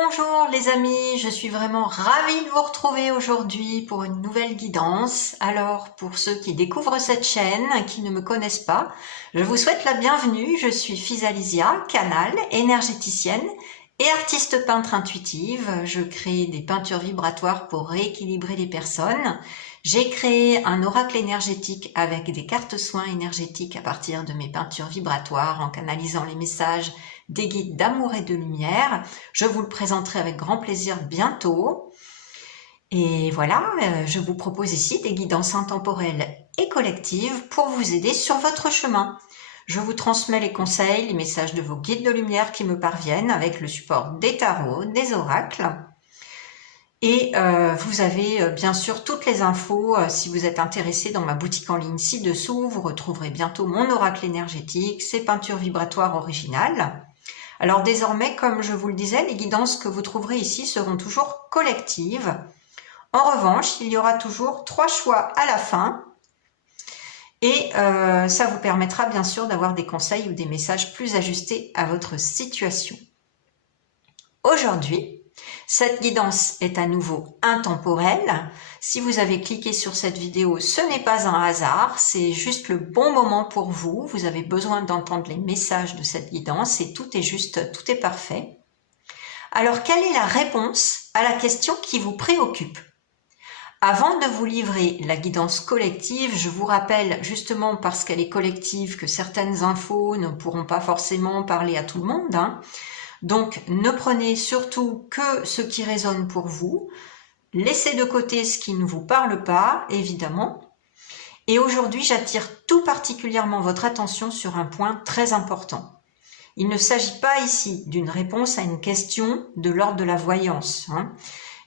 Bonjour les amis, je suis vraiment ravie de vous retrouver aujourd'hui pour une nouvelle guidance. Alors pour ceux qui découvrent cette chaîne, qui ne me connaissent pas, je vous souhaite la bienvenue. Je suis Physalisia, canal, énergéticienne et artiste peintre intuitive. Je crée des peintures vibratoires pour rééquilibrer les personnes. J'ai créé un oracle énergétique avec des cartes soins énergétiques à partir de mes peintures vibratoires en canalisant les messages des guides d'amour et de lumière. Je vous le présenterai avec grand plaisir bientôt. Et voilà, je vous propose ici des guidances intemporelles et collectives pour vous aider sur votre chemin. Je vous transmets les conseils, les messages de vos guides de lumière qui me parviennent avec le support des tarots, des oracles. Et vous avez bien sûr toutes les infos si vous êtes intéressé dans ma boutique en ligne ci-dessous. Vous retrouverez bientôt mon oracle énergétique, ses peintures vibratoires originales. Alors désormais, comme je vous le disais, les guidances que vous trouverez ici seront toujours collectives. En revanche, il y aura toujours 3 choix à la fin. Et ça vous permettra bien sûr d'avoir des conseils ou des messages plus ajustés à votre situation. Aujourd'hui, cette guidance est à nouveau intemporelle. Si vous avez cliqué sur cette vidéo, ce n'est pas un hasard, c'est juste le bon moment pour vous. Vous avez besoin d'entendre les messages de cette guidance et tout est juste, tout est parfait. Alors, quelle est la réponse à la question qui vous préoccupe? Avant de vous livrer la guidance collective, je vous rappelle justement parce qu'elle est collective que certaines infos ne pourront pas forcément parler à tout le monde, Donc, ne prenez surtout que ce qui résonne pour vous. Laissez de côté ce qui ne vous parle pas, évidemment. Et aujourd'hui, j'attire tout particulièrement votre attention sur un point très important. Il ne s'agit pas ici d'une réponse à une question de l'ordre de la voyance,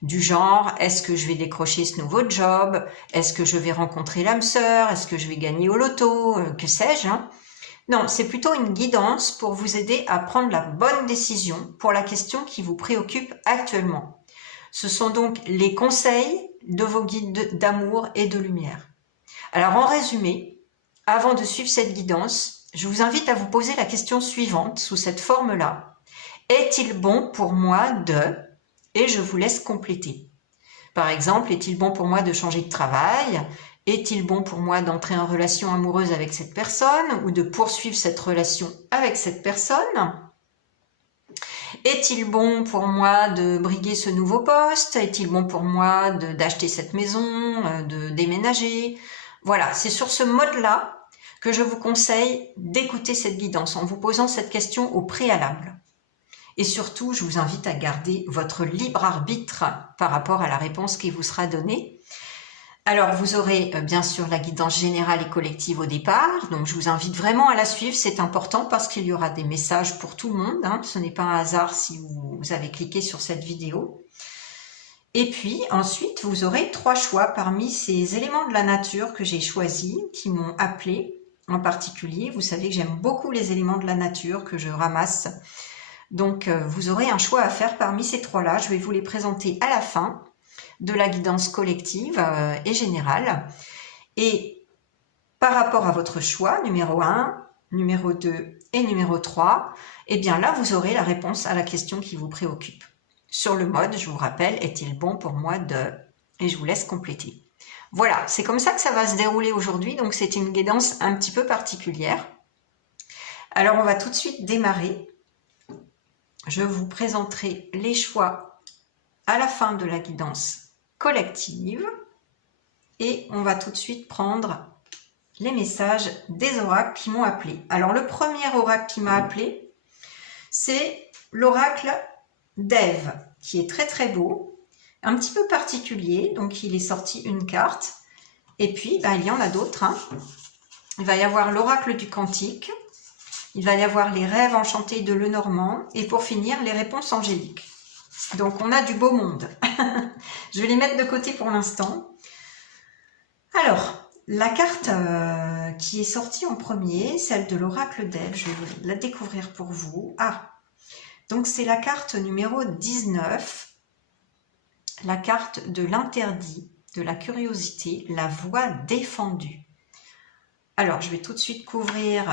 du genre, est-ce que je vais décrocher ce nouveau job? Est-ce que je vais rencontrer l'âme sœur? Est-ce que je vais gagner au loto? Que sais-je, Non, c'est plutôt une guidance pour vous aider à prendre la bonne décision pour la question qui vous préoccupe actuellement. Ce sont donc les conseils de vos guides d'amour et de lumière. Alors en résumé, avant de suivre cette guidance, je vous invite à vous poser la question suivante sous cette forme-là. Est-il bon pour moi de... Et je vous laisse compléter. Par exemple, est-il bon pour moi de changer de travail ? Est-il bon pour moi d'entrer en relation amoureuse avec cette personne ou de poursuivre cette relation avec cette personne? Est-il bon pour moi de briguer ce nouveau poste? Est-il bon pour moi d'acheter cette maison, de déménager? Voilà, c'est sur ce mode-là que je vous conseille d'écouter cette guidance en vous posant cette question au préalable. Et surtout, je vous invite à garder votre libre arbitre par rapport à la réponse qui vous sera donnée. Alors, vous aurez bien sûr la guidance générale et collective au départ, donc je vous invite vraiment à la suivre, c'est important parce qu'il y aura des messages pour tout le monde, ce n'est pas un hasard si vous avez cliqué sur cette vidéo. Et puis ensuite, vous aurez 3 choix parmi ces éléments de la nature que j'ai choisis, qui m'ont appelé en particulier. Vous savez que j'aime beaucoup les éléments de la nature que je ramasse, donc vous aurez un choix à faire parmi ces 3-là, je vais vous les présenter à la fin de la guidance collective et générale. Et par rapport à votre choix, numéro 1, numéro 2 et numéro 3, eh bien là, vous aurez la réponse à la question qui vous préoccupe. Sur le mode, je vous rappelle, est-il bon pour moi de... Et je vous laisse compléter. Voilà, c'est comme ça que ça va se dérouler aujourd'hui, donc c'est une guidance un petit peu particulière. Alors, on va tout de suite démarrer. Je vous présenterai les choix à la fin de la guidance collective et on va tout de suite prendre les messages des oracles qui m'ont appelé. Alors le premier oracle qui m'a appelé, c'est l'oracle d'Ève, qui est très très beau, un petit peu particulier, donc il est sorti une carte et puis il y en a d'autres. Il va y avoir l'oracle du cantique, il va y avoir les rêves enchantés de Lenormand et pour finir les réponses angéliques. Donc, on a du beau monde. Je vais les mettre de côté pour l'instant. Alors, la carte qui est sortie en premier, celle de l'oracle d'Ève, je vais la découvrir pour vous. Ah, donc c'est la carte numéro 19, la carte de l'interdit, de la curiosité, la voie défendue. Alors, je vais tout de suite couvrir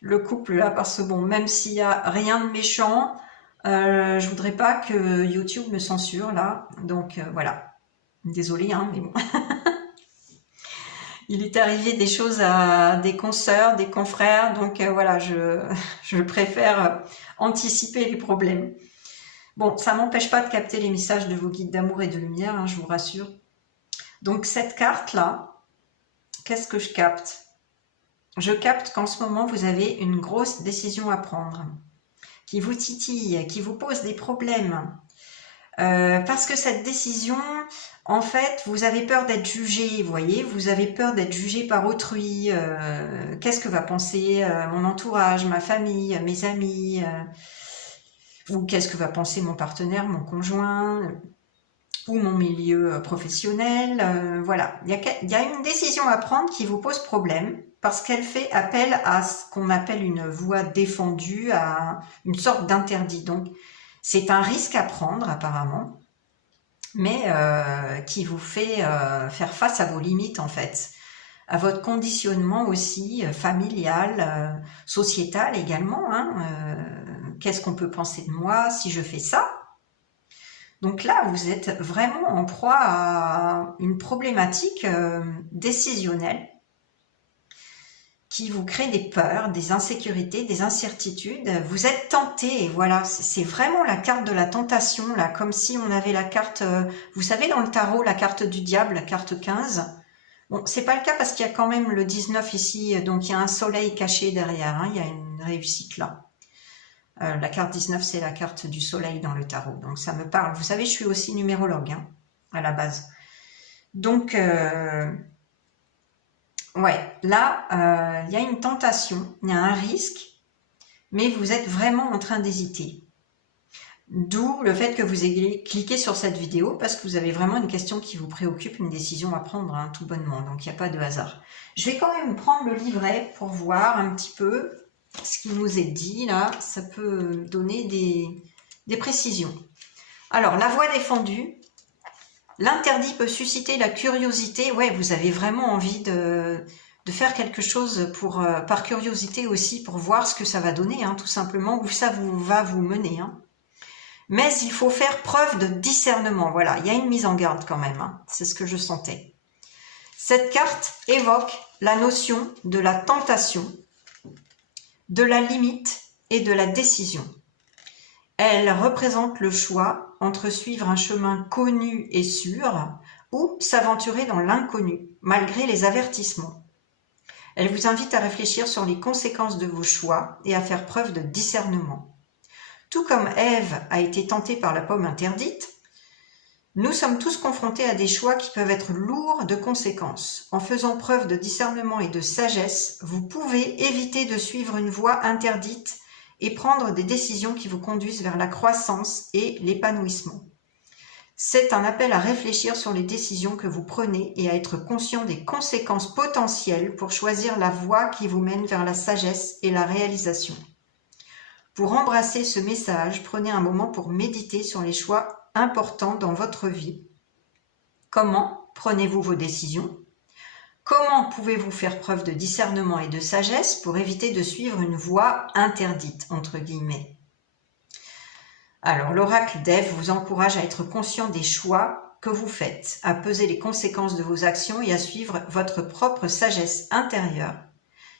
le couple là, parce que bon, même s'il n'y a rien de méchant, Je voudrais pas que YouTube me censure là, donc voilà. Désolée, hein, mais bon. Il est arrivé des choses à des consoeurs, des confrères, donc voilà, je préfère anticiper les problèmes. Bon, ça m'empêche pas de capter les messages de vos guides d'amour et de lumière, hein, je vous rassure. Donc cette carte-là, qu'est-ce que je capte? Je capte qu'en ce moment, vous avez une grosse décision à prendre, qui vous titille, qui vous pose des problèmes. Parce que cette décision, en fait, vous avez peur d'être jugé, vous voyez, vous avez peur d'être jugé par autrui. Qu'est-ce que va penser mon entourage, ma famille, mes amis, ou qu'est-ce que va penser mon partenaire, mon conjoint, ou mon milieu professionnel. Voilà, il y a une décision à prendre qui vous pose problème parce qu'elle fait appel à ce qu'on appelle une voie défendue, à une sorte d'interdit. Donc, c'est un risque à prendre apparemment, mais qui vous fait faire face à vos limites en fait, à votre conditionnement aussi familial, sociétal également. Hein, qu'est-ce qu'on peut penser de moi si je fais ça? Donc là, vous êtes vraiment en proie à une problématique décisionnelle qui vous crée des peurs, des insécurités, des incertitudes. Vous êtes tenté, et voilà, c'est vraiment la carte de la tentation, là, comme si on avait la carte, vous savez, dans le tarot, la carte du diable, la carte 15. Bon, c'est pas le cas parce qu'il y a quand même le 19 ici, donc il y a un soleil caché derrière, hein, il y a une réussite là. La carte 19, c'est la carte du soleil dans le tarot, donc ça me parle. Vous savez, je suis aussi numérologue, hein, à la base. Donc, ouais, là, il y a une tentation, il y a un risque, mais vous êtes vraiment en train d'hésiter. D'où le fait que vous ayez cliqué sur cette vidéo, parce que vous avez vraiment une question qui vous préoccupe, une décision à prendre, hein, tout bonnement, donc il n'y a pas de hasard. Je vais quand même prendre le livret pour voir un petit peu ce qui nous est dit, là, ça peut donner des précisions. Alors, la voie défendue, l'interdit peut susciter la curiosité. Ouais, vous avez vraiment envie de faire quelque chose pour, par curiosité aussi, pour voir ce que ça va donner, hein, tout simplement, où ça va vous mener. Hein. Mais il faut faire preuve de discernement. Voilà, il y a une mise en garde quand même, hein, c'est ce que je sentais. Cette carte évoque la notion de la tentation, de la limite et de la décision. Elle représente le choix entre suivre un chemin connu et sûr ou s'aventurer dans l'inconnu, malgré les avertissements. Elle vous invite à réfléchir sur les conséquences de vos choix et à faire preuve de discernement. Tout comme Ève a été tentée par la pomme interdite, nous sommes tous confrontés à des choix qui peuvent être lourds de conséquences. En faisant preuve de discernement et de sagesse, vous pouvez éviter de suivre une voie interdite et prendre des décisions qui vous conduisent vers la croissance et l'épanouissement. C'est un appel à réfléchir sur les décisions que vous prenez et à être conscient des conséquences potentielles pour choisir la voie qui vous mène vers la sagesse et la réalisation. Pour embrasser ce message, prenez un moment pour méditer sur les choix importants dans votre vie. Comment prenez-vous vos décisions? Comment pouvez-vous faire preuve de discernement et de sagesse pour éviter de suivre une voie interdite, entre guillemets? Alors, l'oracle d'Ève vous encourage à être conscient des choix que vous faites, à peser les conséquences de vos actions et à suivre votre propre sagesse intérieure.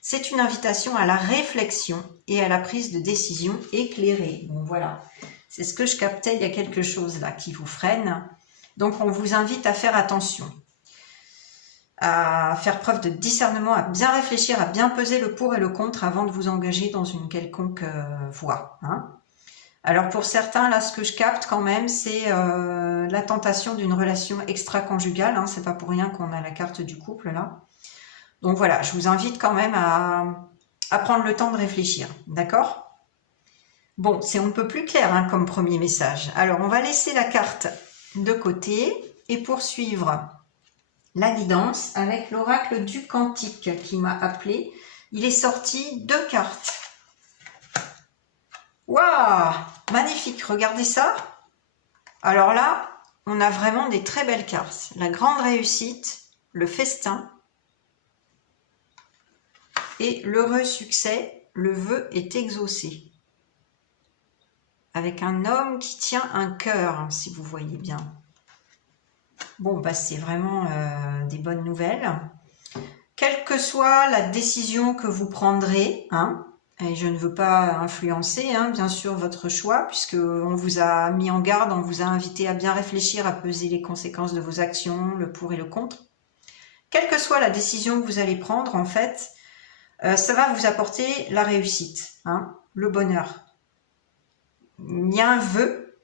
C'est une invitation à la réflexion et à la prise de décision éclairée. Bon, voilà. C'est ce que je captais, il y a quelque chose là qui vous freine. Donc, on vous invite à faire attention, à faire preuve de discernement, à bien réfléchir, à bien peser le pour et le contre avant de vous engager dans une quelconque voie. Hein. Alors, pour certains, là, ce que je capte quand même, c'est la tentation d'une relation extra-conjugale. Hein. C'est pas pour rien qu'on a la carte du couple, là. Donc, voilà, je vous invite quand même à prendre le temps de réfléchir. D'accord ? Bon, c'est on ne peut plus clair hein, comme premier message. Alors, on va laisser la carte de côté et poursuivre la guidance avec l'oracle du Cantique qui m'a appelé. Il est sorti 2 cartes. Waouh! Magnifique, regardez ça. Alors là, on a vraiment des très belles cartes. La grande réussite, le festin et l'heureux succès, le vœu est exaucé. avec un homme qui tient un cœur, hein, si vous voyez bien. Bon, bah, c'est vraiment des bonnes nouvelles. Quelle que soit la décision que vous prendrez, hein, et je ne veux pas influencer, hein, bien sûr, votre choix, puisque on vous a mis en garde, on vous a invité à bien réfléchir, à peser les conséquences de vos actions, le pour et le contre. Quelle que soit la décision que vous allez prendre, en fait, ça va vous apporter la réussite, hein, le bonheur. Il y a un vœu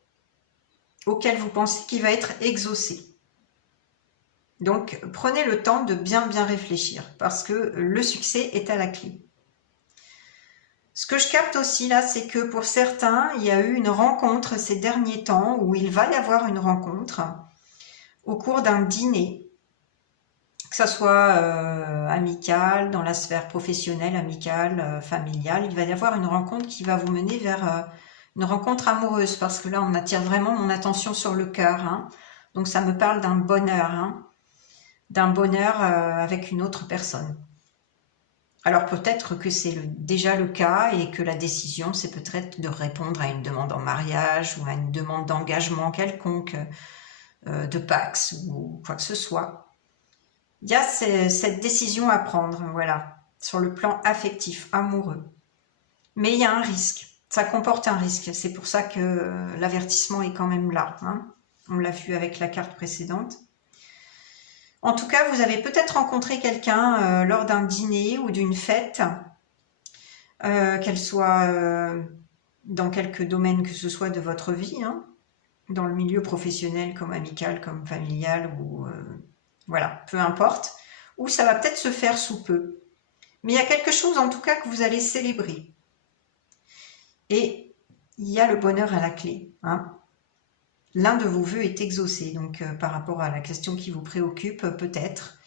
auquel vous pensez qu'il va être exaucé. Donc, prenez le temps de bien réfléchir parce que le succès est à la clé. Ce que je capte aussi là, c'est que pour certains, il y a eu une rencontre ces derniers temps où il va y avoir une rencontre au cours d'un dîner, que ça soit amical, dans la sphère professionnelle, amicale, familiale. Il va y avoir une rencontre qui va vous mener vers une rencontre amoureuse parce que là, on attire vraiment mon attention sur le cœur. Hein. Donc, ça me parle d'un bonheur, hein. D'un bonheur avec une autre personne. Alors peut-être que c'est déjà le cas et que la décision, c'est peut-être de répondre à une demande en mariage ou à une demande d'engagement quelconque, de Pax ou quoi que ce soit. Il y a cette décision à prendre, voilà, sur le plan affectif, amoureux. Mais il y a un risque, ça comporte un risque, c'est pour ça que l'avertissement est quand même là. Hein. On l'a vu avec la carte précédente. En tout cas, vous avez peut-être rencontré quelqu'un lors d'un dîner ou d'une fête, qu'elle soit dans quelque domaine que ce soit de votre vie, hein, dans le milieu professionnel comme amical, comme familial, ou voilà, peu importe, ou ça va peut-être se faire sous peu. Mais il y a quelque chose en tout cas que vous allez célébrer. Et il y a le bonheur à la clé, hein. L'un de vos vœux est exaucé, donc par rapport à la question qui vous préoccupe, peut-être.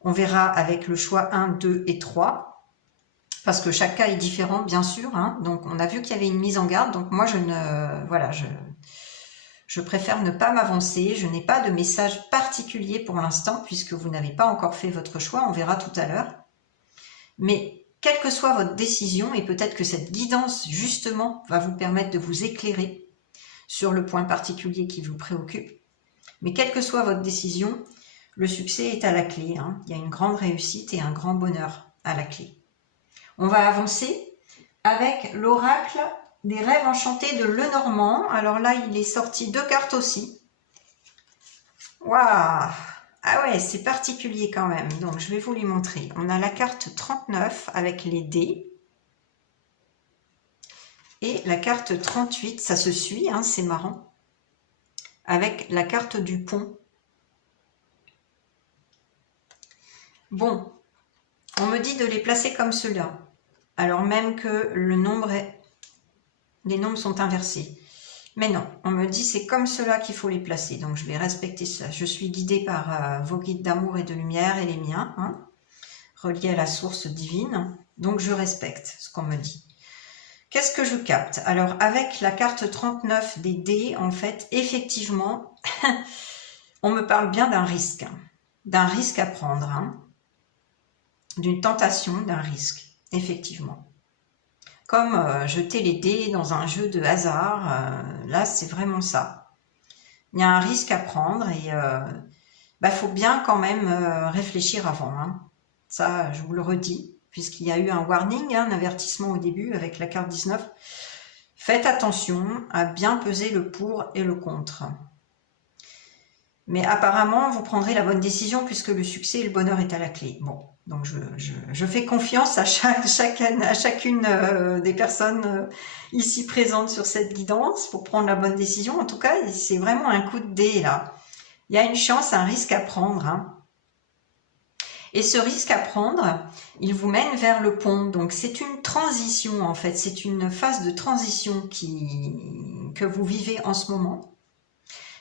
On verra avec le choix 1, 2 et 3, parce que chaque cas est différent, bien sûr. Hein. Donc, on a vu qu'il y avait une mise en garde, donc moi, je préfère ne pas m'avancer. Je n'ai pas de message particulier pour l'instant, puisque vous n'avez pas encore fait votre choix, on verra tout à l'heure. Mais quelle que soit votre décision, et peut-être que cette guidance, justement, va vous permettre de vous éclairer sur le point particulier qui vous préoccupe. Mais quelle que soit votre décision, le succès est à la clé. Hein. Il y a une grande réussite et un grand bonheur à la clé. On va avancer avec l'oracle des rêves enchantés de Lenormand. Alors là, il est sorti 2 cartes aussi. Waouh! Ah ouais, c'est particulier quand même. Donc, je vais vous les montrer. On a la carte 39 avec les dés. Et la carte 38, ça se suit, hein, c'est marrant, avec la carte du pont. Bon, on me dit de les placer comme cela, alors même que les nombres sont inversés. Mais non, on me dit c'est comme cela qu'il faut les placer, donc je vais respecter ça. Je suis guidée par vos guides d'amour et de lumière et les miens, hein, reliés à la source divine, donc je respecte ce qu'on me dit. Qu'est-ce que je capte? Alors, avec la carte 39 des dés, en fait, effectivement, on me parle bien d'un risque à prendre, hein, d'une tentation, d'un risque, effectivement. Comme jeter les dés dans un jeu de hasard, là, c'est vraiment ça. Il y a un risque à prendre et faut bien quand même réfléchir avant. Hein. Ça, je vous le redis. Puisqu'il y a eu un warning, un avertissement au début avec la carte 19. Faites attention à bien peser le pour et le contre. Mais apparemment, vous prendrez la bonne décision puisque le succès et le bonheur est à la clé. Bon, donc je fais confiance à chacune des personnes ici présentes sur cette guidance pour prendre la bonne décision. En tout cas, c'est vraiment un coup de dé là. Il y a une chance, un risque à prendre, hein. Et ce risque à prendre, il vous mène vers le pont. Donc c'est une transition en fait, c'est une phase de transition que vous vivez en ce moment.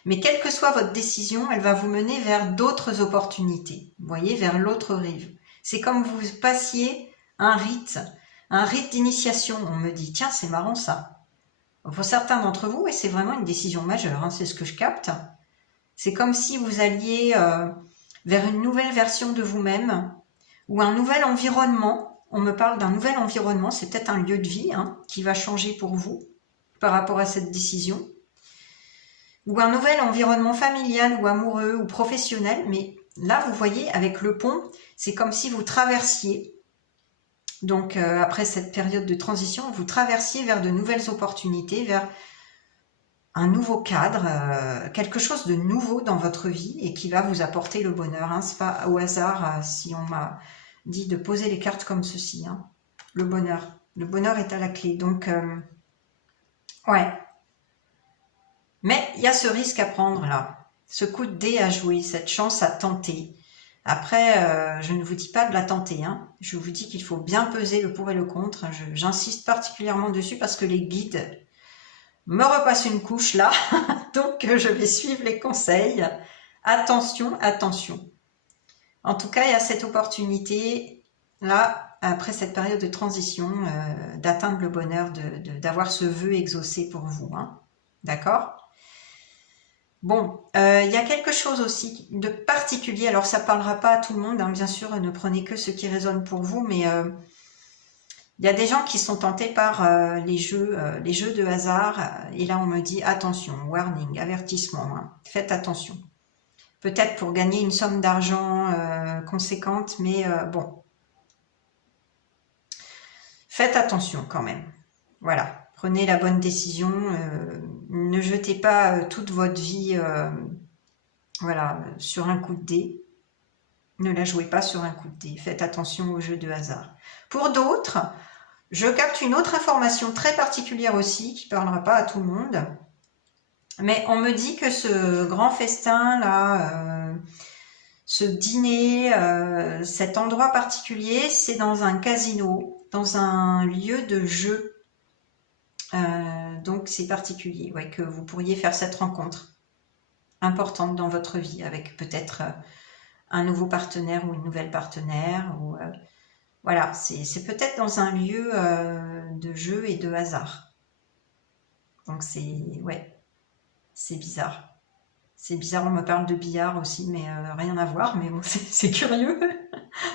Mais quelle que soit votre décision, elle va vous mener vers d'autres opportunités. Vous voyez, vers l'autre rive. C'est comme vous passiez un rite d'initiation. On me dit, tiens, c'est marrant ça. Pour certains d'entre vous, et c'est vraiment une décision majeure, hein, c'est ce que je capte. C'est comme si vous alliez vers une nouvelle version de vous-même ou un nouvel environnement. On me parle d'un nouvel environnement, c'est peut-être un lieu de vie hein, qui va changer pour vous. par rapport à cette décision. Ou un nouvel environnement familial ou amoureux ou professionnel. Mais là, vous voyez, avec le pont, c'est comme si vous traversiez. Donc, après cette période de transition, vous traversiez vers de nouvelles opportunités, vers un nouveau cadre, quelque chose de nouveau dans votre vie et qui va vous apporter le bonheur. Hein. C'est pas au hasard si on m'a dit de poser les cartes comme ceci. Hein. Le bonheur est à la clé. Donc, ouais. Mais il y a ce risque à prendre là, ce coup de dé à jouer, cette chance à tenter. Après, je ne vous dis pas de la tenter. Hein. Je vous dis qu'il faut bien peser le pour et le contre. J'insiste particulièrement dessus parce que les guides me repasse une couche là, donc je vais suivre les conseils. Attention, attention. En tout cas, il y a cette opportunité là, après cette période de transition, d'atteindre le bonheur, d'avoir ce vœu exaucé pour vous. Hein. D'accord ? Bon, il y a quelque chose aussi de particulier. Alors, ça ne parlera pas à tout le monde, hein, bien sûr, ne prenez que ce qui résonne pour vous, mais... il y a des gens qui sont tentés par les jeux de hasard. Et là, on me dit, attention, warning, avertissement, hein, faites attention. Peut-être pour gagner une somme d'argent conséquente, mais bon. Faites attention quand même. Voilà, prenez la bonne décision. Ne jetez pas toute votre vie voilà, sur un coup de dé. Ne la jouez pas sur un coup de dé. Faites attention aux jeux de hasard. Pour d'autres... je capte une autre information très particulière aussi, qui ne parlera pas à tout le monde. Mais on me dit que ce grand festin là, ce dîner, cet endroit particulier, c'est dans un casino, dans un lieu de jeu. Donc c'est particulier, ouais, que vous pourriez faire cette rencontre importante dans votre vie, avec peut-être un nouveau partenaire ou une nouvelle partenaire, ou... voilà, c'est peut-être dans un lieu de jeu et de hasard. Donc ouais, c'est bizarre. C'est bizarre, on me parle de billard aussi, mais rien à voir, mais bon, c'est curieux.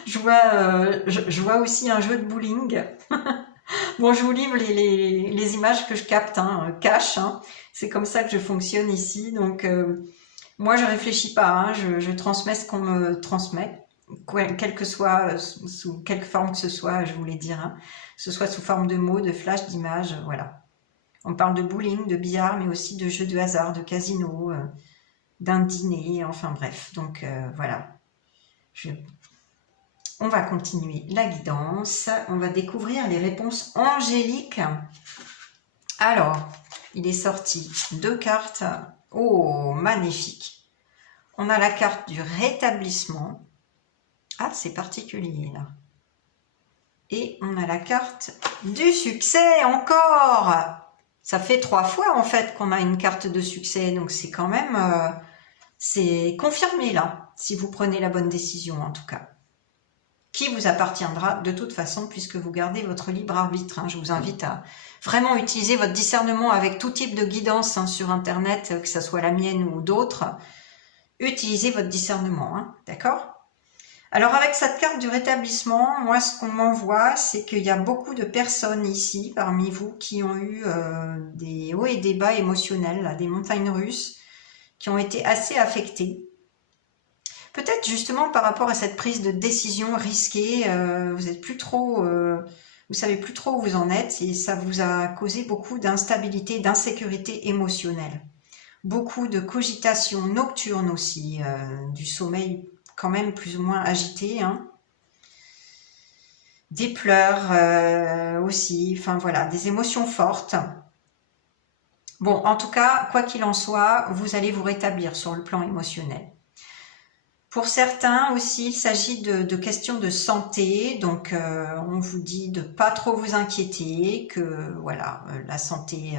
je vois aussi un jeu de bowling. Bon, je vous livre les images que je capte, hein, cash. Hein. C'est comme ça que je fonctionne ici. Donc, moi, je réfléchis pas, hein, je transmets ce qu'on me transmet. Quelle que soit, sous quelque forme que ce soit, je voulais dire, hein, que ce soit sous forme de mots, de flash, d'images, voilà. On parle de bowling, de billard, mais aussi de jeux de hasard, de casino, d'un dîner, enfin bref. Donc voilà, on va continuer la guidance, on va découvrir les réponses angéliques. Alors, il est sorti 2 cartes, oh, magnifique. On a la carte du rétablissement. Ah, c'est particulier là. Et on a la carte du succès encore. Ça fait 3 fois en fait qu'on a une carte de succès. Donc c'est quand même... c'est confirmé là, si vous prenez la bonne décision en tout cas. Qui vous appartiendra de toute façon puisque vous gardez votre libre arbitre. Hein. Je vous invite à vraiment utiliser votre discernement avec tout type de guidance hein, sur Internet, que ce soit la mienne ou d'autres. Utilisez votre discernement, hein, d'accord ? Alors avec cette carte du rétablissement, moi ce qu'on m'envoie, c'est qu'il y a beaucoup de personnes ici, parmi vous, qui ont eu des hauts et des bas émotionnels, là, des montagnes russes, qui ont été assez affectées. Peut-être justement par rapport à cette prise de décision risquée, vous êtes plus trop, vous savez plus trop où vous en êtes et ça vous a causé beaucoup d'instabilité, d'insécurité émotionnelle. Beaucoup de cogitation nocturne aussi, du sommeil quand même plus ou moins agité, hein. Des pleurs aussi, enfin voilà, des émotions fortes. Bon, en tout cas, quoi qu'il en soit, vous allez vous rétablir sur le plan émotionnel. Pour certains aussi, il s'agit de questions de santé, donc on vous dit de pas trop vous inquiéter, que voilà, la santé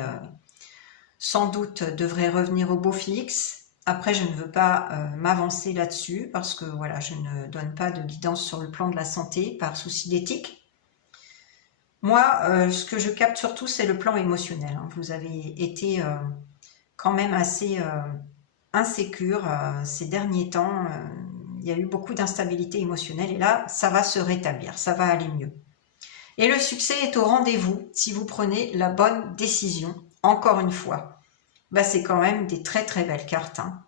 sans doute devrait revenir au beau fixe. Après, je ne veux pas m'avancer là-dessus parce que voilà, je ne donne pas de guidance sur le plan de la santé par souci d'éthique. Moi, ce que je capte surtout, c'est le plan émotionnel. Hein. Vous avez été quand même assez insécure ces derniers temps. Il y a eu beaucoup d'instabilité émotionnelle et là, ça va se rétablir, ça va aller mieux. Et le succès est au rendez-vous si vous prenez la bonne décision encore une fois, bah, c'est quand même des très très belles cartes, hein.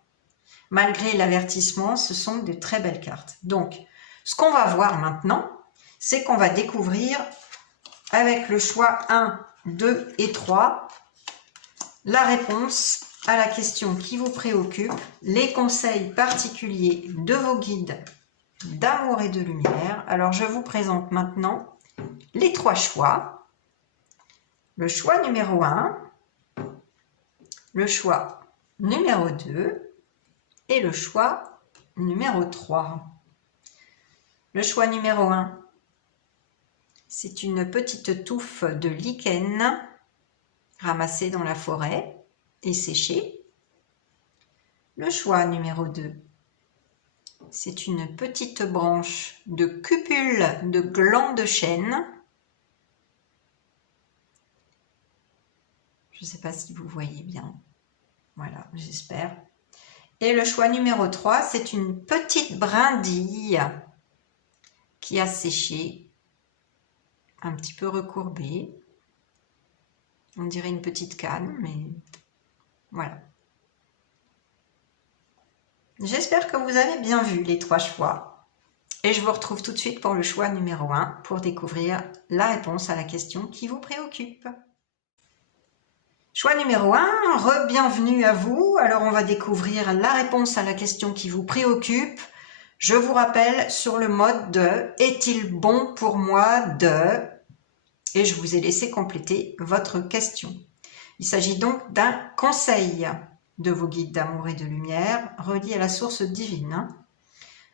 Malgré l'avertissement, ce sont de très belles cartes. Donc, ce qu'on va voir maintenant, c'est qu'on va découvrir avec le choix 1, 2 et 3, la réponse à la question qui vous préoccupe, les conseils particuliers de vos guides d'amour et de lumière. Alors, je vous présente maintenant les 3 choix. Le choix numéro 1, le choix numéro 2 et le choix numéro 3. Le choix numéro 1, c'est une petite touffe de lichen ramassée dans la forêt et séchée. Le choix numéro 2, c'est une petite branche de cupule de gland de chêne. Je ne sais pas si vous voyez bien. Voilà, j'espère. Et le choix numéro 3, c'est une petite brindille qui a séché, un petit peu recourbée. On dirait une petite canne, mais voilà. J'espère que vous avez bien vu les 3 choix. Et je vous retrouve tout de suite pour le choix numéro 1 pour découvrir la réponse à la question qui vous préoccupe. Choix numéro 1, re-bienvenue à vous. Alors on va découvrir la réponse à la question qui vous préoccupe. Je vous rappelle sur le mode de « Est-il bon pour moi de ?» et je vous ai laissé compléter votre question. Il s'agit donc d'un conseil de vos guides d'amour et de lumière relié à la source divine.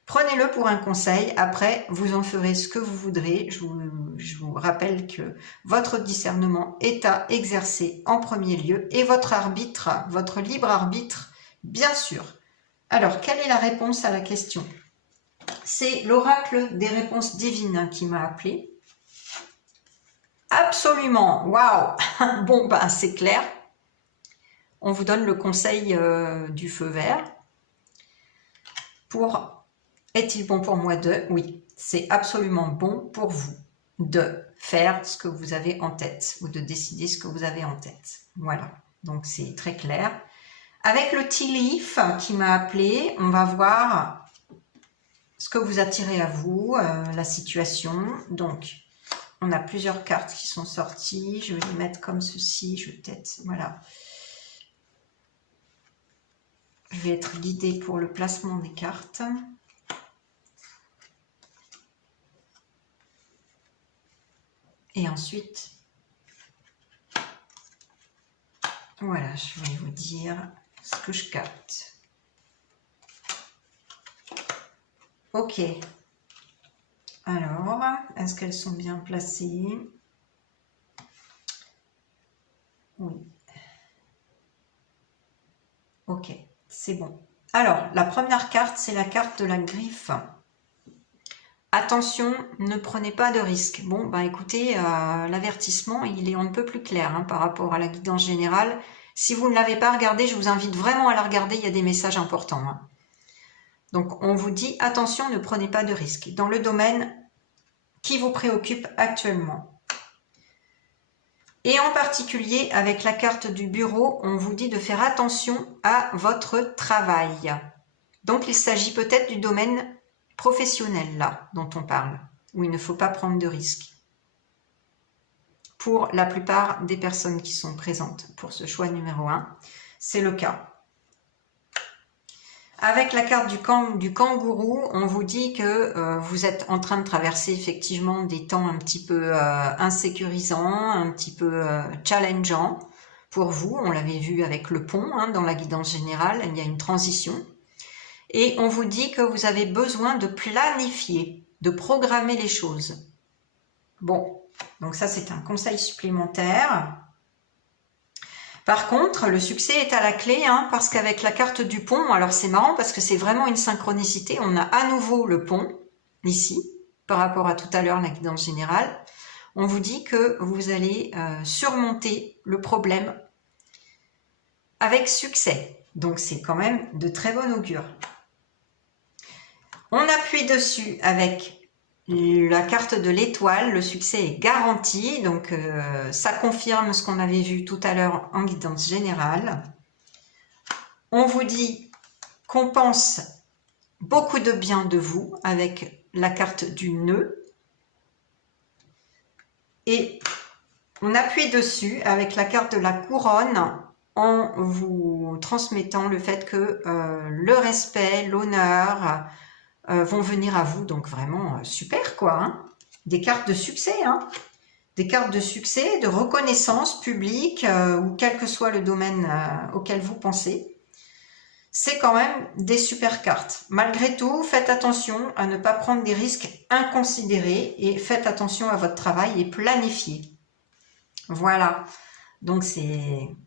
Prenez-le pour un conseil, après vous en ferez ce que vous voudrez. Je vous rappelle que votre discernement est à exercer en premier lieu et votre arbitre, votre libre arbitre, bien sûr. Alors, quelle est la réponse à la question? C'est l'oracle des réponses divines qui m'a appelé. Absolument, waouh. Bon, ben c'est clair. On vous donne le conseil du feu vert. Pour est-il bon pour moi de? Oui, c'est absolument bon pour vous de faire ce que vous avez en tête ou de décider ce que vous avez en tête. Voilà, donc c'est très clair. Avec le tea leaf qui m'a appelé, on va voir ce que vous attirez à vous, la situation. Donc, on a plusieurs cartes qui sont sorties. Je vais les mettre comme ceci. Je vais peut-être, voilà. Je vais être guidée pour le placement des cartes. Et ensuite, voilà, je vais vous dire ce que je capte. Ok. Alors, est-ce qu'elles sont bien placées? Oui. Ok, c'est bon. Alors, la première carte, c'est la carte de la griffe. Attention, ne prenez pas de risques. Bon, bah écoutez, l'avertissement, il est on ne peut plus clair hein, par rapport à la guidance générale. Si vous ne l'avez pas regardé, je vous invite vraiment à la regarder, il y a des messages importants. Hein. Donc, on vous dit, attention, ne prenez pas de risques dans le domaine qui vous préoccupe actuellement. Et en particulier, avec la carte du bureau, on vous dit de faire attention à votre travail. Donc, il s'agit peut-être du domaine professionnel, là, dont on parle, où il ne faut pas prendre de risques. Pour la plupart des personnes qui sont présentes pour ce choix numéro 1, c'est le cas. Avec la carte du kangourou, on vous dit que vous êtes en train de traverser effectivement des temps un petit peu insécurisants, un petit peu challengeants pour vous. On l'avait vu avec le pont hein, dans la guidance générale, il y a une transition. Et on vous dit que vous avez besoin de planifier, de programmer les choses. Bon, donc ça c'est un conseil supplémentaire. Par contre, le succès est à la clé, hein, parce qu'avec la carte du pont, alors c'est marrant parce que c'est vraiment une synchronicité, on a à nouveau le pont, ici, par rapport à tout à l'heure, la guidance générale. On vous dit que vous allez surmonter le problème avec succès. Donc c'est quand même de très bon augure. On appuie dessus avec la carte de l'étoile, le succès est garanti, donc ça confirme ce qu'on avait vu tout à l'heure en guidance générale. On vous dit qu'on pense beaucoup de bien de vous avec la carte du nœud. Et on appuie dessus avec la carte de la couronne en vous transmettant le fait que le respect, l'honneur vont venir à vous. Donc vraiment super quoi. Hein. Des cartes de succès. Hein. Des cartes de succès, de reconnaissance publique ou quel que soit le domaine auquel vous pensez. C'est quand même des super cartes. Malgré tout, faites attention à ne pas prendre des risques inconsidérés et faites attention à votre travail et planifiez. Voilà, donc c'est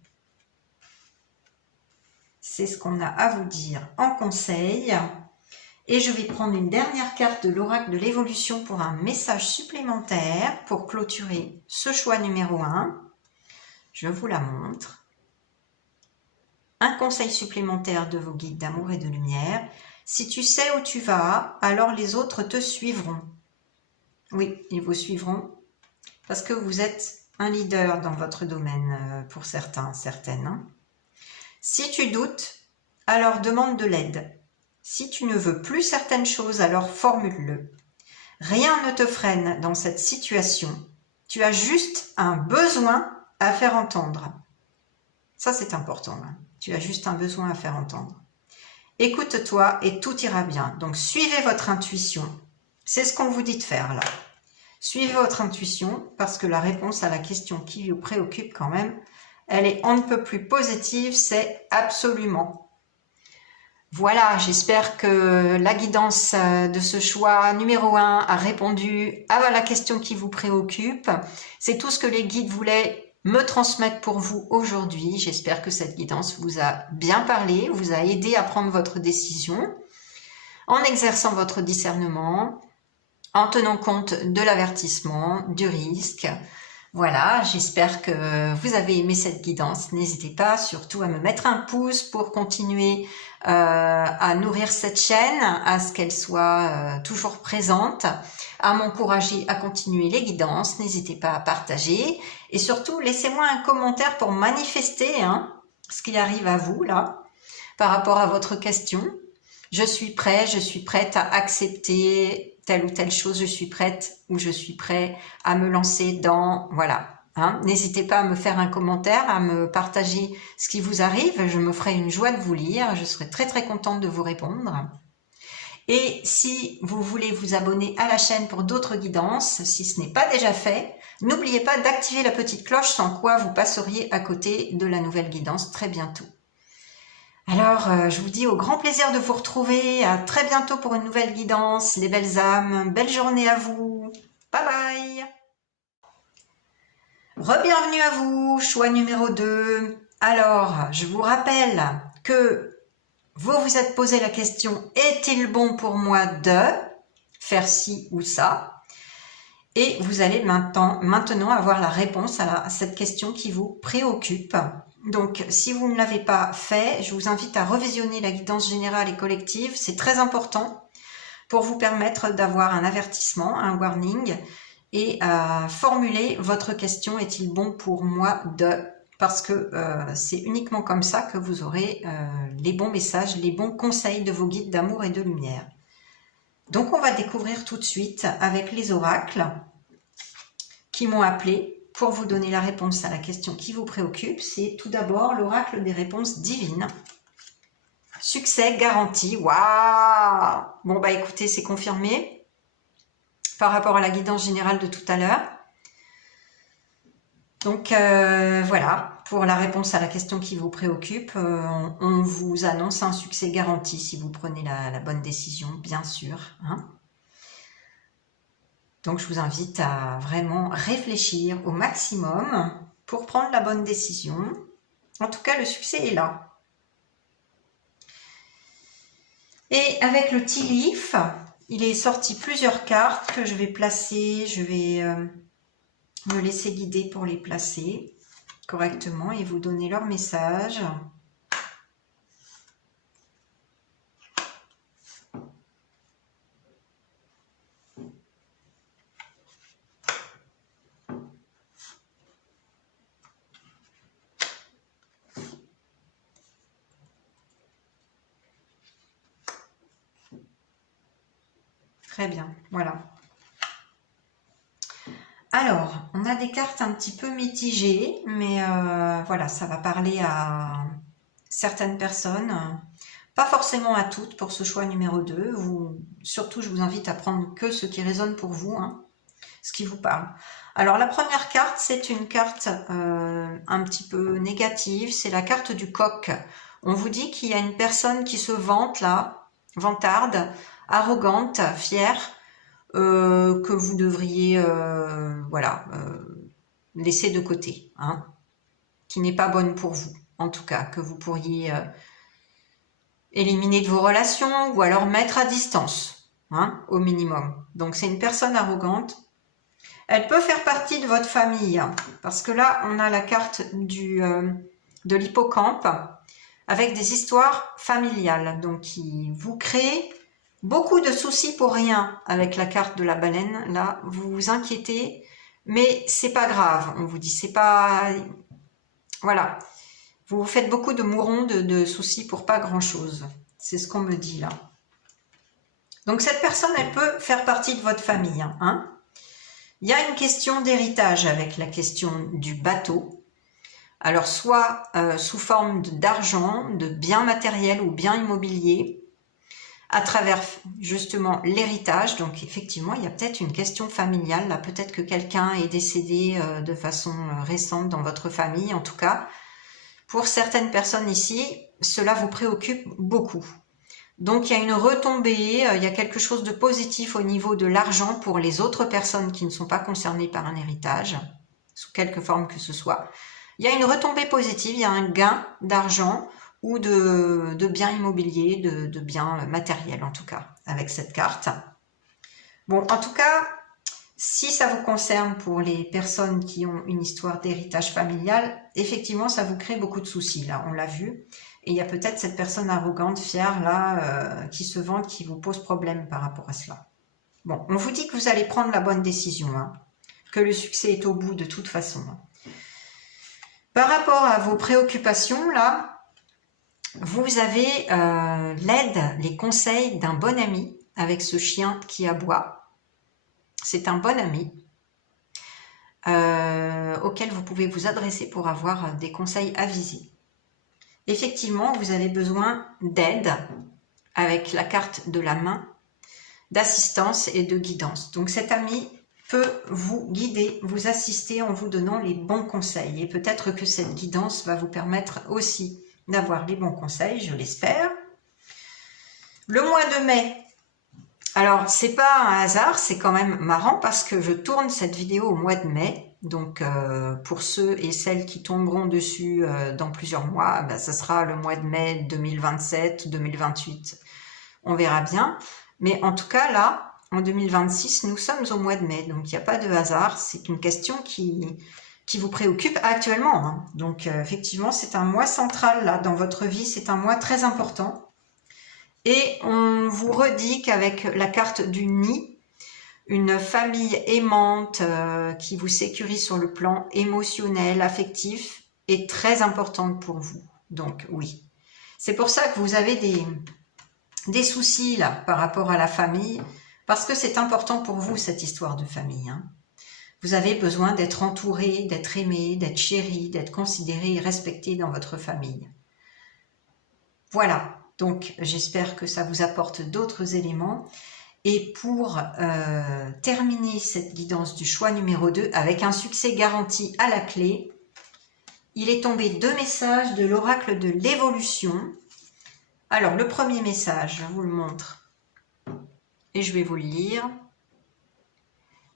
ce qu'on a à vous dire en conseil. Et je vais prendre une dernière carte de l'oracle de l'évolution pour un message supplémentaire pour clôturer ce choix numéro 1. Je vous la montre. Un conseil supplémentaire de vos guides d'amour et de lumière. Si tu sais où tu vas, alors les autres te suivront. Oui, ils vous suivront parce que vous êtes un leader dans votre domaine pour certains, certaines. Hein. Si tu doutes, alors demande de l'aide. Si tu ne veux plus certaines choses, alors formule-le. Rien ne te freine dans cette situation. Tu as juste un besoin à faire entendre. Ça, c'est important. Hein. Tu as juste un besoin à faire entendre. Écoute-toi et tout ira bien. Donc, suivez votre intuition. C'est ce qu'on vous dit de faire là. Suivez votre intuition parce que la réponse à la question qui vous préoccupe quand même, elle est on ne peut plus positive, c'est absolument. Voilà, j'espère que la guidance de ce choix numéro 1 a répondu à la question qui vous préoccupe. C'est tout ce que les guides voulaient me transmettre pour vous aujourd'hui. J'espère que cette guidance vous a bien parlé, vous a aidé à prendre votre décision en exerçant votre discernement, en tenant compte de l'avertissement, du risque. Voilà, j'espère que vous avez aimé cette guidance. N'hésitez pas surtout à me mettre un pouce pour continuer à nourrir cette chaîne, à ce qu'elle soit toujours présente, à m'encourager à continuer les guidances. N'hésitez pas à partager et surtout laissez-moi un commentaire pour manifester ce qui arrive à vous là par rapport à votre question. Je suis prêt, je suis prête à accepter telle ou telle chose, je suis prête ou je suis prêt à me lancer dans... Voilà. Hein. N'hésitez pas à me faire un commentaire, à me partager ce qui vous arrive. Je me ferai une joie de vous lire. Je serai très très contente de vous répondre. Et si vous voulez vous abonner à la chaîne pour d'autres guidances, si ce n'est pas déjà fait, n'oubliez pas d'activer la petite cloche sans quoi vous passeriez à côté de la nouvelle guidance très bientôt. Alors, je vous dis au grand plaisir de vous retrouver. À très bientôt pour une nouvelle guidance. Les belles âmes, belle journée à vous. Bye bye. Re-bienvenue à vous, choix numéro 2. Alors, je vous rappelle que vous vous êtes posé la question, est-il bon pour moi de faire ci ou ça? Et vous allez maintenant avoir la réponse à cette question qui vous préoccupe. Donc, si vous ne l'avez pas fait, je vous invite à revisionner la guidance générale et collective. C'est très important pour vous permettre d'avoir un avertissement, un warning, et à formuler votre question, est-il bon pour moi de... Parce que c'est uniquement comme ça que vous aurez les bons messages, les bons conseils de vos guides d'amour et de lumière. Donc, on va découvrir tout de suite avec les oracles qui m'ont appelé pour vous donner la réponse à la question qui vous préoccupe. C'est tout d'abord l'oracle des réponses divines. Succès garanti. Waouh! Bon, bah écoutez, c'est confirmé par rapport à la guidance générale de tout à l'heure. Donc, voilà, pour la réponse à la question qui vous préoccupe, on vous annonce un succès garanti si vous prenez la bonne décision, bien sûr. Hein. Donc, je vous invite à vraiment réfléchir au maximum pour prendre la bonne décision. En tout cas, le succès est là. Et avec le Tea Leaf, il est sorti plusieurs cartes que je vais placer. Je vais me laisser guider pour les placer correctement et vous donner leur message. Très bien, voilà. Alors, on a des cartes un petit peu mitigées, mais voilà, ça va parler à certaines personnes, pas forcément à toutes pour ce choix numéro 2. Surtout, je vous invite à prendre que ce qui résonne pour vous, hein, ce qui vous parle. Alors, la première carte, c'est une carte un petit peu négative, c'est la carte du coq. On vous dit qu'il y a une personne qui se vante là, vantarde, arrogante, fière, que vous devriez voilà, laisser de côté, hein, qui n'est pas bonne pour vous, en tout cas, que vous pourriez éliminer de vos relations ou alors mettre à distance, hein, au minimum. Donc c'est une personne arrogante. Elle peut faire partie de votre famille, hein, parce que là, on a la carte de l'hippocampe avec des histoires familiales, donc qui vous créent beaucoup de soucis pour rien avec la carte de la baleine. Là, vous vous inquiétez, mais c'est pas grave. On vous dit, c'est pas... Voilà. Vous vous faites beaucoup de mourons, de soucis pour pas grand-chose. C'est ce qu'on me dit là. Donc cette personne, elle peut faire partie de votre famille, hein. Il y a une question d'héritage avec la question du bateau. Alors soit sous forme d'argent, de biens matériels ou biens immobiliers, à travers justement l'héritage. Donc effectivement, il y a peut-être une question familiale. Là, peut-être que quelqu'un est décédé de façon récente dans votre famille. En tout cas, pour certaines personnes ici, cela vous préoccupe beaucoup. Donc il y a une retombée, il y a quelque chose de positif au niveau de l'argent pour les autres personnes qui ne sont pas concernées par un héritage, sous quelque forme que ce soit. Il y a une retombée positive, il y a un gain d'argent ou de biens immobiliers, de biens matériels en tout cas, avec cette carte. Bon, en tout cas, si ça vous concerne pour les personnes qui ont une histoire d'héritage familial, effectivement, ça vous crée beaucoup de soucis, là, on l'a vu. Et il y a peut-être cette personne arrogante, fière, là, qui se vante, qui vous pose problème par rapport à cela. Bon, on vous dit que vous allez prendre la bonne décision, hein, que le succès est au bout de toute façon. Par rapport à vos préoccupations, là, vous avez l'aide, les conseils d'un bon ami avec ce chien qui aboie. C'est un bon ami auquel vous pouvez vous adresser pour avoir des conseils avisés. Effectivement, vous avez besoin d'aide avec la carte de la main, d'assistance et de guidance. Donc cet ami peut vous guider, vous assister en vous donnant les bons conseils. Et peut-être que cette guidance va vous permettre aussi d'avoir les bons conseils, je l'espère. Le mois de mai, alors c'est pas un hasard, c'est quand même marrant parce que je tourne cette vidéo au mois de mai. Donc pour ceux et celles qui tomberont dessus dans plusieurs mois, ben, ça sera le mois de mai 2027, 2028, on verra bien. Mais en tout cas là, en 2026, nous sommes au mois de mai, donc il n'y a pas de hasard, c'est une question qui vous préoccupe actuellement, hein. Donc effectivement, c'est un mois central là dans votre vie, c'est un mois très important. Et on vous redit qu'avec la carte du nid, une famille aimante qui vous sécurise sur le plan émotionnel, affectif, est très importante pour vous. Donc oui, c'est pour ça que vous avez des soucis là par rapport à la famille, parce que c'est important pour vous cette histoire de famille, hein. Vous avez besoin d'être entouré, d'être aimé, d'être chéri, d'être considéré et respecté dans votre famille. Voilà, donc j'espère que ça vous apporte d'autres éléments. Et pour terminer cette guidance du choix numéro 2, avec un succès garanti à la clé, il est tombé 2 messages de l'oracle de l'évolution. Alors, le premier message, je vous le montre et je vais vous le lire.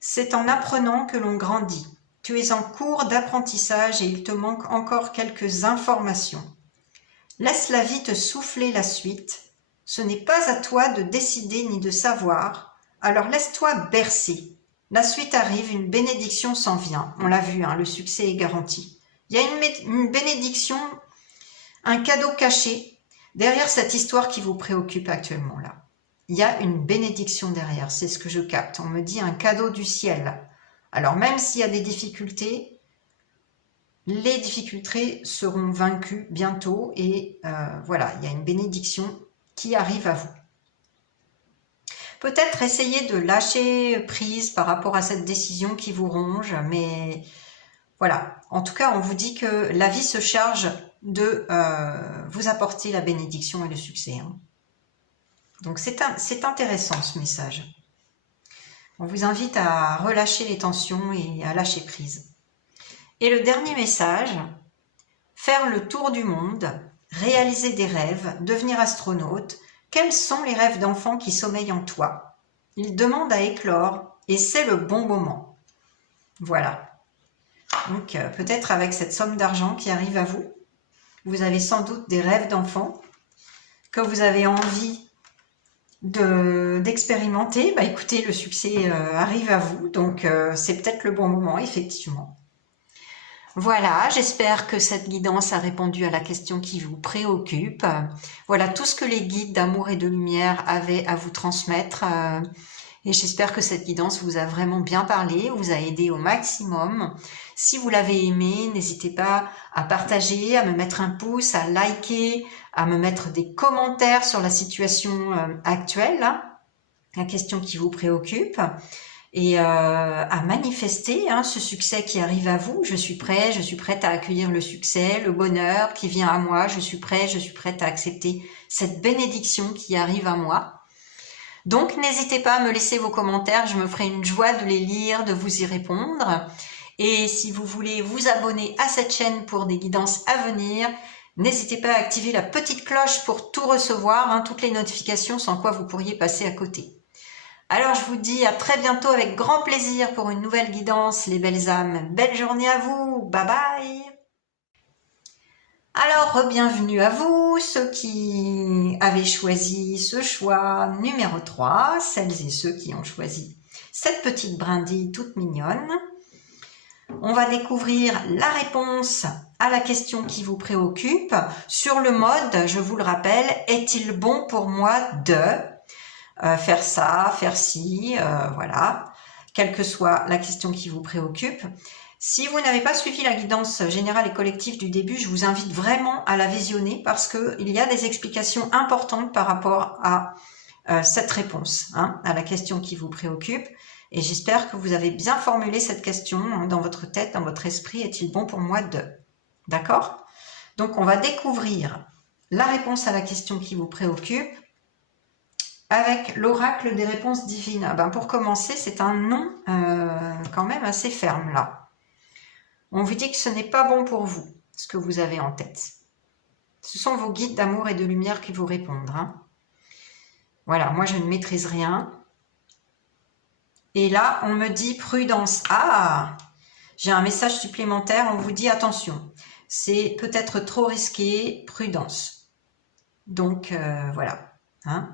C'est en apprenant que l'on grandit. Tu es en cours d'apprentissage et il te manque encore quelques informations. Laisse la vie te souffler la suite. Ce n'est pas à toi de décider ni de savoir, alors laisse-toi bercer. La suite arrive, une bénédiction s'en vient. On l'a vu, hein, le succès est garanti. Il y a une bénédiction, un cadeau caché derrière cette histoire qui vous préoccupe actuellement là. Il y a une bénédiction derrière, c'est ce que je capte. On me dit un cadeau du ciel. Alors même s'il y a des difficultés, les difficultés seront vaincues bientôt et voilà, il y a une bénédiction qui arrive à vous. Peut-être essayer de lâcher prise par rapport à cette décision qui vous ronge, mais voilà. En tout cas, on vous dit que la vie se charge de vous apporter la bénédiction et le succès. Hein. Donc c'est intéressant ce message. On vous invite à relâcher les tensions et à lâcher prise. Et le dernier message, faire le tour du monde, réaliser des rêves, devenir astronaute. Quels sont les rêves d'enfant qui sommeillent en toi? Ils demandent à éclore et c'est le bon moment. Voilà. Donc peut-être avec cette somme d'argent qui arrive à vous, vous avez sans doute des rêves d'enfant que vous avez envie d'expérimenter. Bah écoutez, le succès arrive à vous, donc c'est peut-être le bon moment, effectivement. Voilà, j'espère que cette guidance a répondu à la question qui vous préoccupe. Voilà tout ce que les guides d'amour et de lumière avaient à vous transmettre. Et j'espère que cette guidance vous a vraiment bien parlé, vous a aidé au maximum. Si vous l'avez aimé, n'hésitez pas à partager, à me mettre un pouce, à liker, à me mettre des commentaires sur la situation actuelle, hein, la question qui vous préoccupe. Et à manifester hein, ce succès qui arrive à vous. Je suis prête à accueillir le succès, le bonheur qui vient à moi. Je suis prête à accepter cette bénédiction qui arrive à moi. Donc n'hésitez pas à me laisser vos commentaires, je me ferai une joie de les lire, de vous y répondre. Et si vous voulez vous abonner à cette chaîne pour des guidances à venir, n'hésitez pas à activer la petite cloche pour tout recevoir, hein, toutes les notifications sans quoi vous pourriez passer à côté. Alors je vous dis à très bientôt avec grand plaisir pour une nouvelle guidance, les belles âmes. Belle journée à vous, bye bye. Alors bienvenue à vous, ceux qui avaient choisi ce choix numéro 3, celles et ceux qui ont choisi cette petite brindille toute mignonne. On va découvrir la réponse à la question qui vous préoccupe sur le mode, je vous le rappelle, est-il bon pour moi de faire ça, faire ci, voilà, quelle que soit la question qui vous préoccupe. Si vous n'avez pas suivi la guidance générale et collective du début, je vous invite vraiment à la visionner parce qu'il y a des explications importantes par rapport à cette réponse, hein, à la question qui vous préoccupe. Et j'espère que vous avez bien formulé cette question hein, dans votre tête, dans votre esprit, est-il bon pour moi de... D'accord? Donc on va découvrir la réponse à la question qui vous préoccupe avec l'oracle des réponses divines. Ben pour commencer, c'est un non quand même assez ferme là. On vous dit que ce n'est pas bon pour vous, ce que vous avez en tête. Ce sont vos guides d'amour et de lumière qui vous répondent. Hein. Voilà, moi je ne maîtrise rien. Et là, on me dit prudence. Ah, j'ai un message supplémentaire, on vous dit attention. C'est peut-être trop risqué, prudence. Donc voilà. Hein.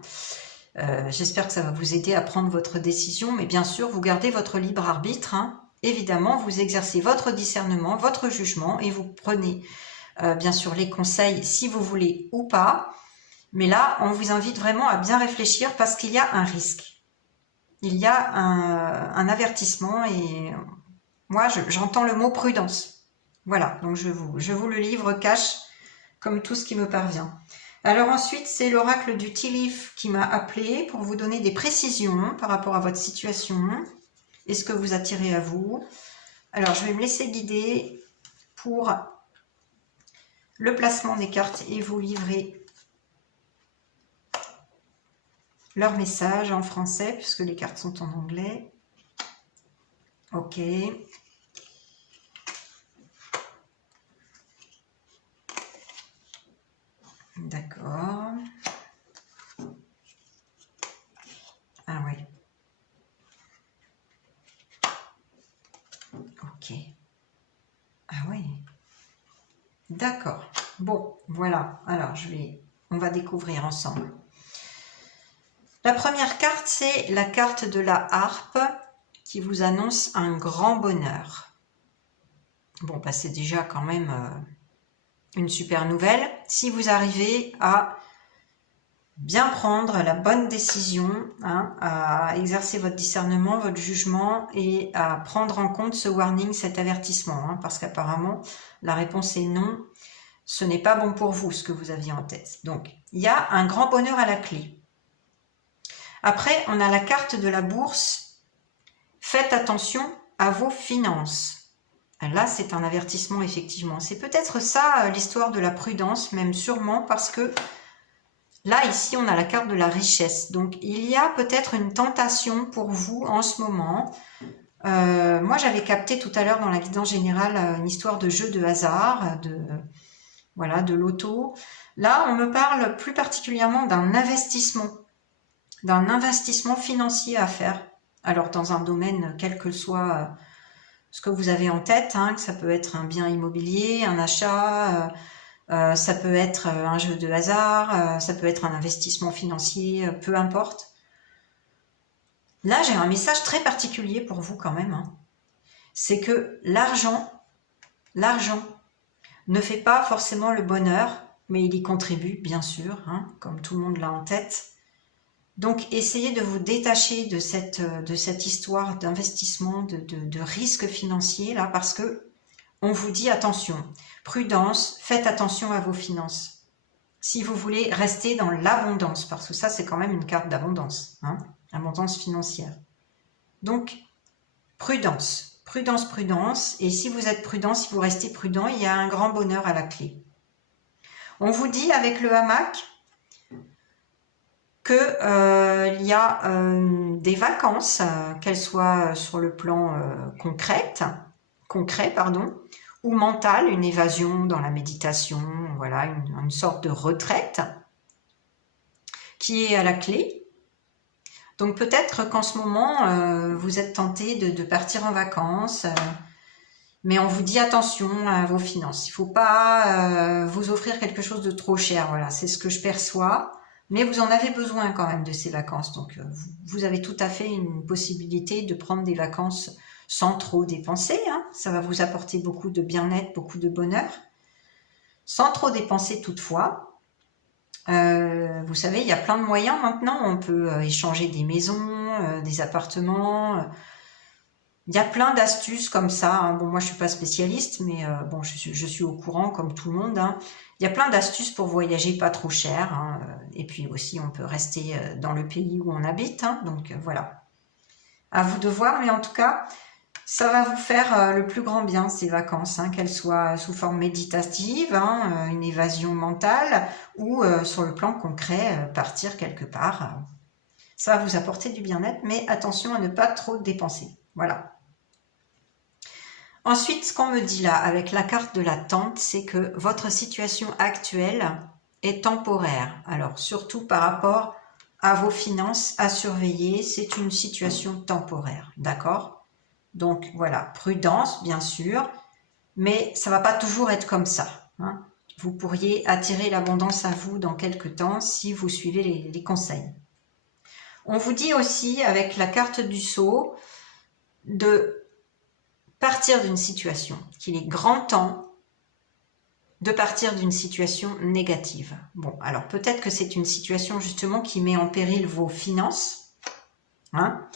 J'espère que ça va vous aider à prendre votre décision, mais bien sûr, vous gardez votre libre arbitre. Hein. Évidemment, vous exercez votre discernement, votre jugement, et vous prenez bien sûr les conseils si vous voulez ou pas. Mais là, on vous invite vraiment à bien réfléchir parce qu'il y a un risque. Il y a un avertissement et moi, j'entends le mot prudence. Voilà, donc je vous le livre cash comme tout ce qui me parvient. Alors ensuite, c'est l'oracle du Tea Leaf qui m'a appelé pour vous donner des précisions par rapport à votre situation et ce que vous attirez à vous. Alors, je vais me laisser guider pour le placement des cartes et vous livrer leur message en français puisque les cartes sont en anglais. Ok. D'accord. Ah ouais. Ok. Ah ouais. D'accord. Bon, voilà. Alors, on va découvrir ensemble. La première carte, c'est la carte de la harpe qui vous annonce un grand bonheur. Bon, bah, c'est déjà quand même une super nouvelle. Si vous arrivez à bien prendre la bonne décision, hein, à exercer votre discernement, votre jugement et à prendre en compte ce warning, cet avertissement, hein, parce qu'apparemment, la réponse est non. Ce n'est pas bon pour vous, ce que vous aviez en tête. Donc, il y a un grand bonheur à la clé. Après, on a la carte de la bourse. Faites attention à vos finances. Là, c'est un avertissement, effectivement. C'est peut-être ça, l'histoire de la prudence, même sûrement, parce que là, ici, on a la carte de la richesse. Donc, il y a peut-être une tentation pour vous en ce moment. Moi, j'avais capté tout à l'heure dans la guidance générale une histoire de jeu de hasard, voilà, de loto. Là, on me parle plus particulièrement d'un investissement financier à faire. Alors, dans un domaine, quel que soit ce que vous avez en tête, hein, que ça peut être un bien immobilier, un achat, ça peut être un jeu de hasard, ça peut être un investissement financier, peu importe. Là, j'ai un message très particulier pour vous quand même. Hein. C'est que l'argent ne fait pas forcément le bonheur, mais il y contribue, bien sûr, hein, comme tout le monde l'a en tête. Donc, essayez de vous détacher de cette histoire d'investissement, de risque financier, là, parce que on vous dit attention, prudence, faites attention à vos finances. Si vous voulez rester dans l'abondance, parce que ça, c'est quand même une carte d'abondance, hein, abondance financière. Donc, prudence, prudence, prudence. Et si vous êtes prudent, si vous restez prudent, il y a un grand bonheur à la clé. On vous dit avec le hamac que il y a des vacances, qu'elles soient sur le plan concret, ou mental, une évasion dans la méditation, voilà, une sorte de retraite qui est à la clé. Donc peut-être qu'en ce moment, vous êtes tenté de partir en vacances, mais on vous dit attention à vos finances. Il ne faut pas vous offrir quelque chose de trop cher, voilà, c'est ce que je perçois. Mais vous en avez besoin quand même de ces vacances. Donc vous avez tout à fait une possibilité de prendre des vacances sans trop dépenser. Hein. Ça va vous apporter beaucoup de bien-être, beaucoup de bonheur. Sans trop dépenser toutefois. Vous savez, il y a plein de moyens maintenant. On peut échanger des maisons, des appartements. Il y a plein d'astuces comme ça. Hein. Bon, moi, je suis pas spécialiste, mais bon, je suis au courant comme tout le monde. Hein. Il y a plein d'astuces pour voyager pas trop cher. Hein. Et puis aussi, on peut rester dans le pays où on habite. Hein. Donc voilà. À vous de voir, mais en tout cas, ça va vous faire le plus grand bien, ces vacances, hein, qu'elles soient sous forme méditative, hein, une évasion mentale, ou sur le plan concret, partir quelque part. Ça va vous apporter du bien-être, mais attention à ne pas trop dépenser. Voilà. Ensuite, ce qu'on me dit là, avec la carte de la tente, c'est que votre situation actuelle est temporaire. Alors, surtout par rapport à vos finances à surveiller, c'est une situation temporaire, d'accord? Donc, voilà, prudence, bien sûr, mais ça ne va pas toujours être comme ça. Hein. Vous pourriez attirer l'abondance à vous dans quelques temps si vous suivez les conseils. On vous dit aussi, avec la carte du sceau, de partir d'une situation, qu'il est grand temps de partir d'une situation négative. Bon, alors peut-être que c'est une situation justement qui met en péril vos finances. Hein,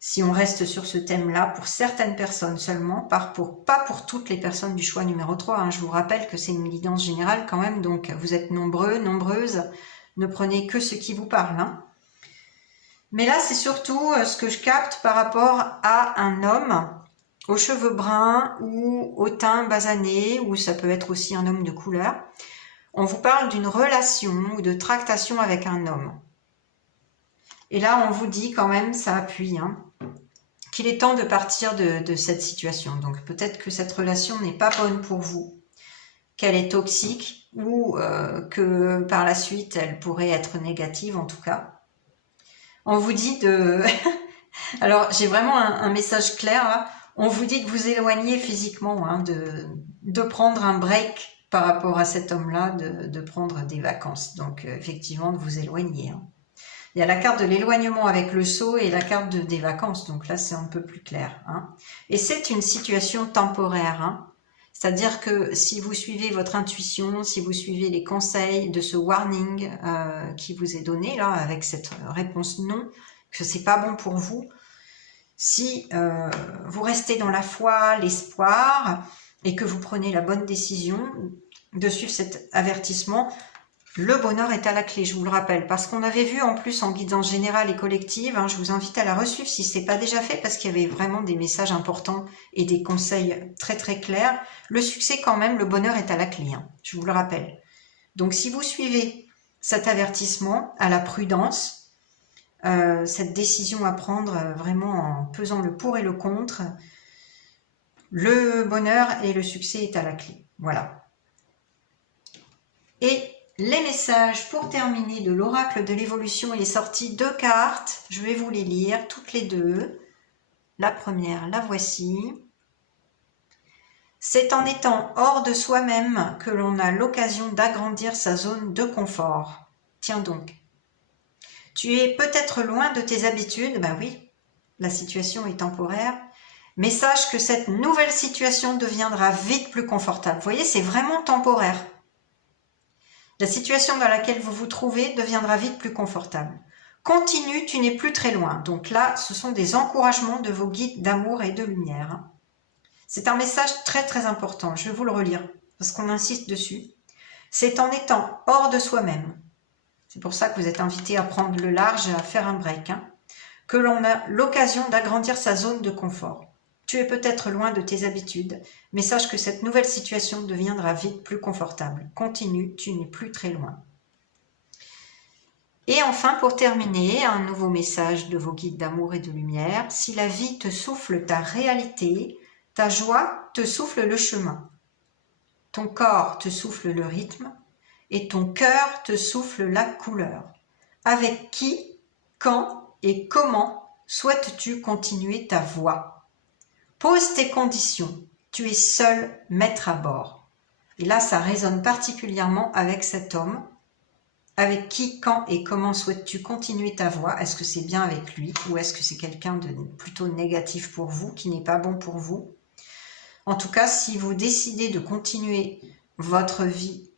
si on reste sur ce thème-là, pour certaines personnes seulement, pas pour toutes les personnes du choix numéro 3. Hein, je vous rappelle que c'est une guidance générale quand même, donc vous êtes nombreux, nombreuses, ne prenez que ce qui vous parle. Hein. Mais là, c'est surtout ce que je capte par rapport à un homme aux cheveux bruns ou au teint basané, ou ça peut être aussi un homme de couleur. On vous parle d'une relation ou de tractation avec un homme. Et là, on vous dit quand même, ça appuie, hein, qu'il est temps de partir de cette situation. Donc peut-être que cette relation n'est pas bonne pour vous, qu'elle est toxique, ou que par la suite, elle pourrait être négative en tout cas. On vous dit de... Alors, j'ai vraiment un message clair là. On vous dit de vous éloigner physiquement, hein, de prendre un break par rapport à cet homme-là, de prendre des vacances. Donc, effectivement, de vous éloigner. Hein. Il y a la carte de l'éloignement avec le sceau et la carte des vacances. Donc là, c'est un peu plus clair. Hein. Et c'est une situation temporaire. Hein. C'est-à-dire que si vous suivez votre intuition, si vous suivez les conseils de ce warning qui vous est donné, là, avec cette réponse non, que c'est pas bon pour vous, si vous restez dans la foi, l'espoir, et que vous prenez la bonne décision de suivre cet avertissement, Le bonheur est à la clé, je vous le rappelle, parce qu'on avait vu en plus en guidance générale et collective, hein, je vous invite à la resuivre si ce n'est pas déjà fait, parce qu'il y avait vraiment des messages importants et des conseils très très clairs. Le succès quand même, le bonheur est à la clé, hein, je vous le rappelle. Donc si vous suivez cet avertissement à la prudence, cette décision à prendre vraiment en pesant le pour et le contre, le bonheur et le succès est à la clé. Voilà. Et les messages pour terminer de l'oracle de l'évolution, il est sorti 2 cartes. Je vais vous les lire toutes les deux. La première, la voici. C'est en étant hors de soi-même que l'on a l'occasion d'agrandir sa zone de confort. Tiens donc. Tu es peut-être loin de tes habitudes, ben oui, la situation est temporaire, mais sache que cette nouvelle situation deviendra vite plus confortable. Vous voyez, c'est vraiment temporaire. La situation dans laquelle vous vous trouvez deviendra vite plus confortable. Continue, tu n'es plus très loin. Donc là, ce sont des encouragements de vos guides d'amour et de lumière. C'est un message très très important, je vais vous le relire, parce qu'on insiste dessus. C'est en étant hors de soi-même, c'est pour ça que vous êtes invité à prendre le large et à faire un break, hein, que l'on a l'occasion d'agrandir sa zone de confort. Tu es peut-être loin de tes habitudes, mais sache que cette nouvelle situation deviendra vite plus confortable. Continue, tu n'es plus très loin. Et enfin, pour terminer, un nouveau message de vos guides d'amour et de lumière. Si la vie te souffle ta réalité, ta joie te souffle le chemin. Ton corps te souffle le rythme et ton cœur te souffle la couleur. Avec qui, quand et comment souhaites-tu continuer ta voie? Pose tes conditions. Tu es seul maître à bord. Et là, ça résonne particulièrement avec cet homme. Avec qui, quand et comment souhaites-tu continuer ta voie? Est-ce que c'est bien avec lui ou est-ce que c'est quelqu'un de plutôt négatif pour vous, qui n'est pas bon pour vous? En tout cas, si vous décidez de continuer votre vie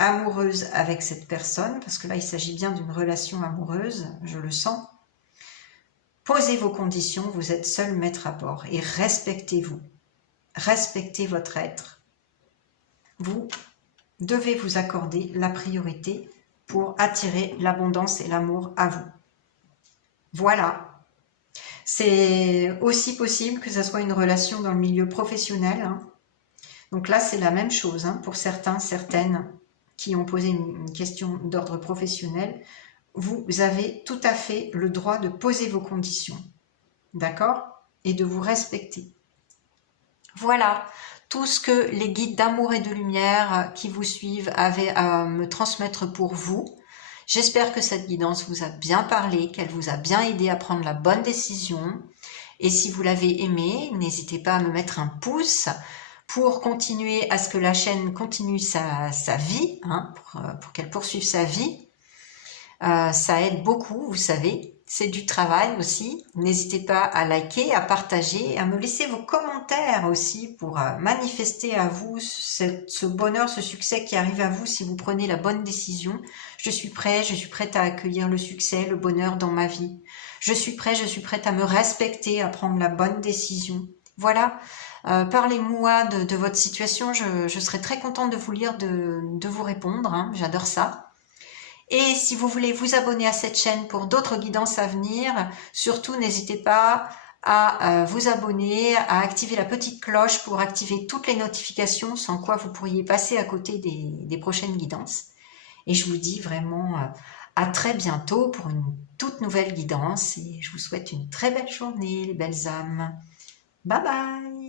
amoureuse avec cette personne, parce que là, il s'agit bien d'une relation amoureuse, je le sens, posez vos conditions, vous êtes seul maître à bord et respectez-vous. Respectez votre être. Vous devez vous accorder la priorité pour attirer l'abondance et l'amour à vous. Voilà. C'est aussi possible que ça soit une relation dans le milieu professionnel. Hein. Donc là, c'est la même chose hein, pour certains, certaines qui ont posé une question d'ordre professionnel. Vous avez tout à fait le droit de poser vos conditions. D'accord? Et de vous respecter. Voilà tout ce que les guides d'amour et de lumière qui vous suivent avaient à me transmettre pour vous. J'espère que cette guidance vous a bien parlé, qu'elle vous a bien aidé à prendre la bonne décision. Et si vous l'avez aimé, n'hésitez pas à me mettre un pouce pour continuer à ce que la chaîne continue sa vie, hein, pour qu'elle poursuive sa vie. Ça aide beaucoup, vous savez. C'est du travail aussi. N'hésitez pas à liker, à partager, à me laisser vos commentaires aussi pour manifester à vous ce bonheur, ce succès qui arrive à vous si vous prenez la bonne décision. Je suis prête à accueillir le succès, le bonheur dans ma vie. Je suis prête à me respecter, à prendre la bonne décision. Voilà, parlez-moi de votre situation. Je serai très contente de vous lire, de vous répondre. Hein. J'adore ça. Et si vous voulez vous abonner à cette chaîne pour d'autres guidances à venir, surtout n'hésitez pas à vous abonner, à activer la petite cloche pour activer toutes les notifications, sans quoi vous pourriez passer à côté des prochaines guidances. Et je vous dis vraiment à très bientôt pour une toute nouvelle guidance et je vous souhaite une très belle journée les belles âmes. Bye bye!